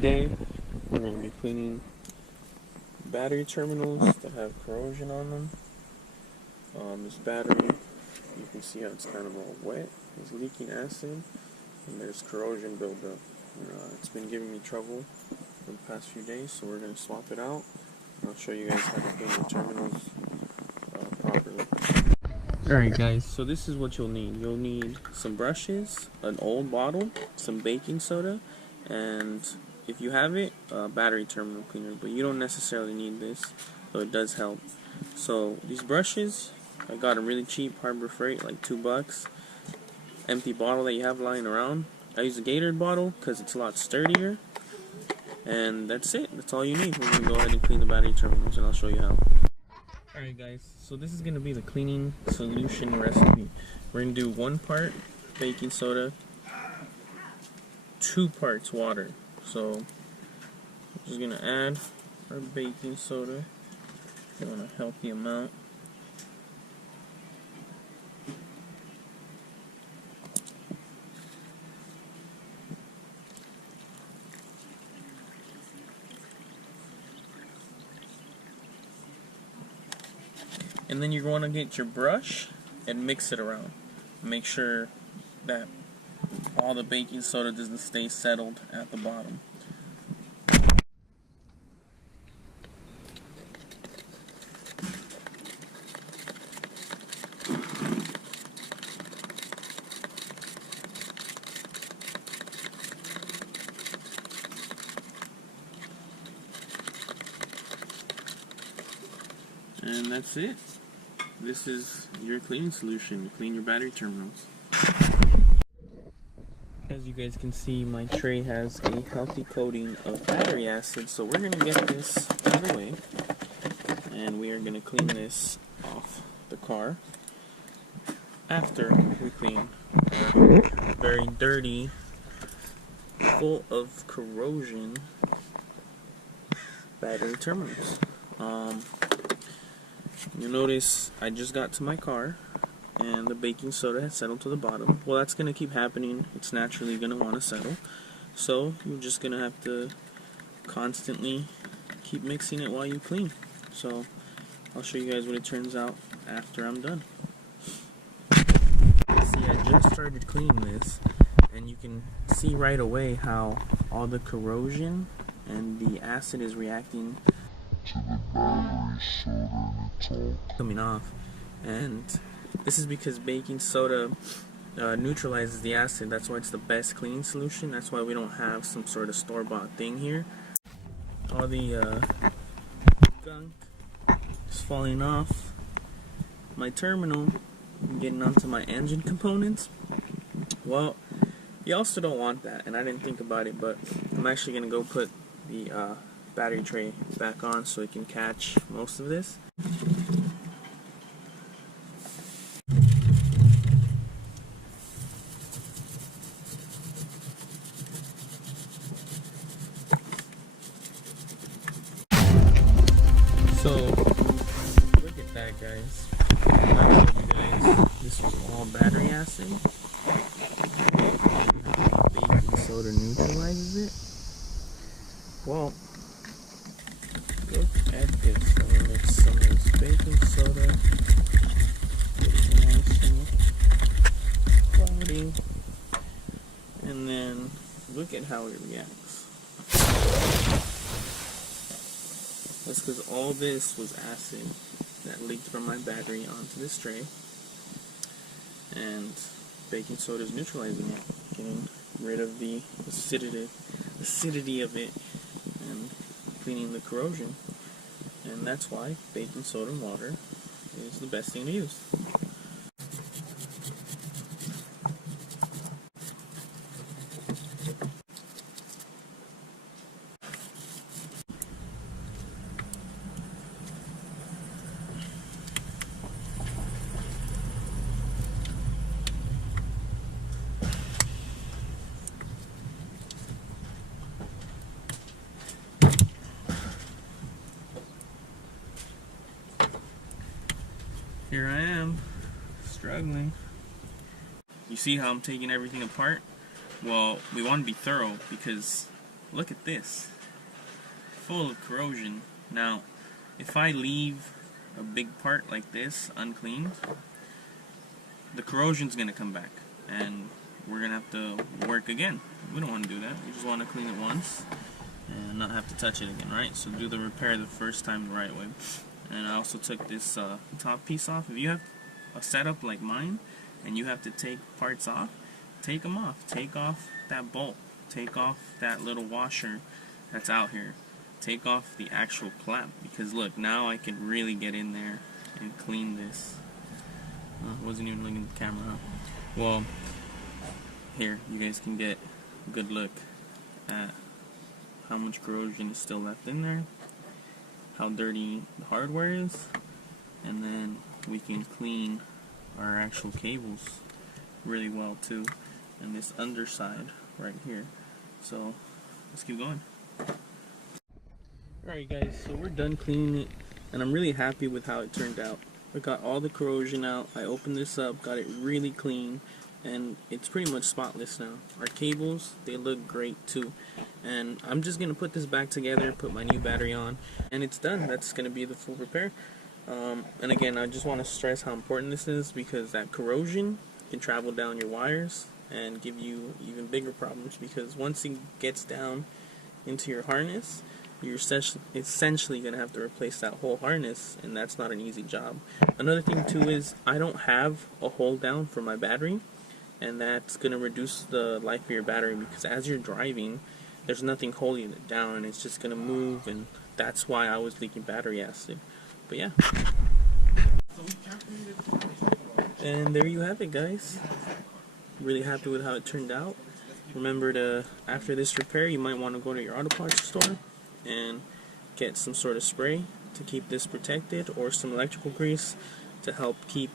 Today we're going to be cleaning battery terminals that have corrosion on them. This battery, you can see how it's kind of all wet. It's leaking acid and there's corrosion buildup. It's been giving me trouble for the past few days, so we're going to swap it out. I'll show you guys how to clean the terminals properly. Alright guys, so this is what you'll need. You'll need some brushes, an old bottle, some baking soda, and if you have it, a battery terminal cleaner, but you don't necessarily need this, though it does help. So these brushes, I got a really cheap Harbor Freight, like $2. Empty bottle that you have lying around. I use a Gatorade bottle because it's a lot sturdier. And that's it. That's all you need. We're going to go ahead and clean the battery terminals, and I'll show you how. Alright guys, so this is going to be the cleaning solution recipe. We're going to do 1 part baking soda, 2 parts water. So I'm just going to add our baking soda. You want a healthy amount. And then you're going to get your brush and mix it around. Make sure that all the baking soda doesn't stay settled at the bottom. And that's it. This is your cleaning solution to clean your battery terminals. As you guys can see, my tray has a healthy coating of battery acid, so we're going to get this out of the way, and we are going to clean this off the car after we clean our very dirty, full of corrosion battery terminals. You'll notice I just got to my car and the baking soda has settled to the bottom. Well, that's going to keep happening. It's naturally going to want to settle. So you're just going to have to constantly keep mixing it while you clean. So I'll show you guys what it turns out after I'm done. See, I just started cleaning this, and you can see right away how all the corrosion and the acid is reacting to the battery soda, and it's all coming off. And this is because baking soda neutralizes the acid. That's why it's the best cleaning solution. That's why we don't have some sort of store-bought thing here. All the gunk is falling off my terminal and getting onto my engine components. Well, you also don't want that, and I didn't think about it, but I'm actually going to go put the battery tray back on so it can catch most of this. So look at that, guys. I showed you guys this was all battery acid. Baking soda neutralizes it. Well, look at this. I'm gonna mix some of this baking soda with nice cloudy, and then look at how it reacts. That's because all this was acid that leaked from my battery onto this tray, and baking soda is neutralizing it, getting rid of the acidity of it and cleaning the corrosion. And that's why baking soda and water is the best thing to use. Here I am, struggling. You see how I'm taking everything apart? Well, we want to be thorough because look at this. Full of corrosion. Now, if I leave a big part like this uncleaned, the corrosion's going to come back. And we're going to have to work again. We don't want to do that. We just want to clean it once and not have to touch it again, right? So do the repair the first time the right way. And I also took this top piece off. If you have a setup like mine and you have to take parts off, take them off. Take off that bolt. Take off that little washer that's out here. Take off the actual clamp, because look, now I can really get in there and clean this. Wasn't even looking at the camera, huh? Well, here, you guys can get a good look at how much corrosion is still left in there, how dirty the hardware is, and then we can clean our actual cables really well too, and this underside right here. So let's keep going. Alright guys, so we're done cleaning it, and I'm really happy with how it turned out. I got all the corrosion out, I opened this up, got it really clean, and it's pretty much spotless now. Our cables, they look great too. And I'm just going to put this back together, put my new battery on, and it's done. That's going to be the full repair. And again, I just want to stress how important this is, because that corrosion can travel down your wires and give you even bigger problems, because once it gets down into your harness, you're essentially going to have to replace that whole harness, and that's not an easy job. Another thing too is I don't have a hold down for my battery, and that's going to reduce the life of your battery, because as you're driving, there's nothing holding it down, and it's just going to move, and that's why I was leaking battery acid. But yeah. And there you have it, guys. Really happy with how it turned out. Remember to, after this repair, you might want to go to your auto parts store and get some sort of spray to keep this protected, or some electrical grease to help keep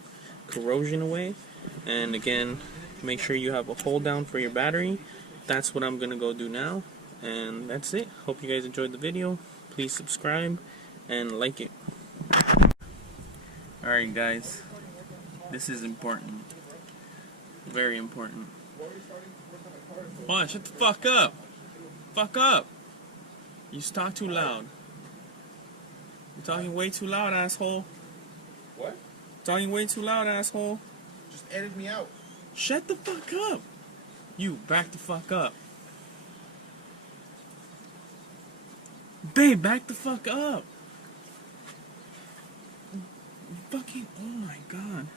corrosion away. And again, make sure you have a hold down for your battery. That's what I'm gonna go do now, and that's it. Hope you guys enjoyed the video. Please subscribe and like it. Alright guys, this is important, very important. Come shut the fuck up. Fuck up. You just talk too loud. You're talking way too loud, asshole. What? Talking way too loud, asshole. Just edit me out. Shut the fuck up. You, back the fuck up. Babe, back the fuck up. Fucking, oh my god.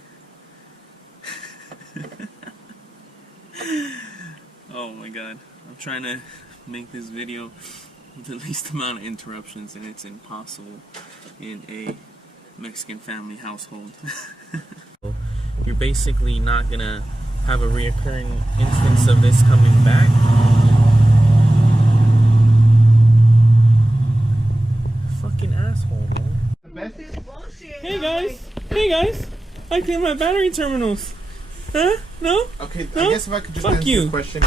Oh my god. I'm trying to make this video with the least amount of interruptions, and it's impossible in a Mexican family household. You're basically not gonna have a reoccurring instance of this coming back. Fucking asshole, man. Hey guys, I cleaned my battery terminals. Huh? No? Okay, no? I guess if I could just Fuck answer you. the question.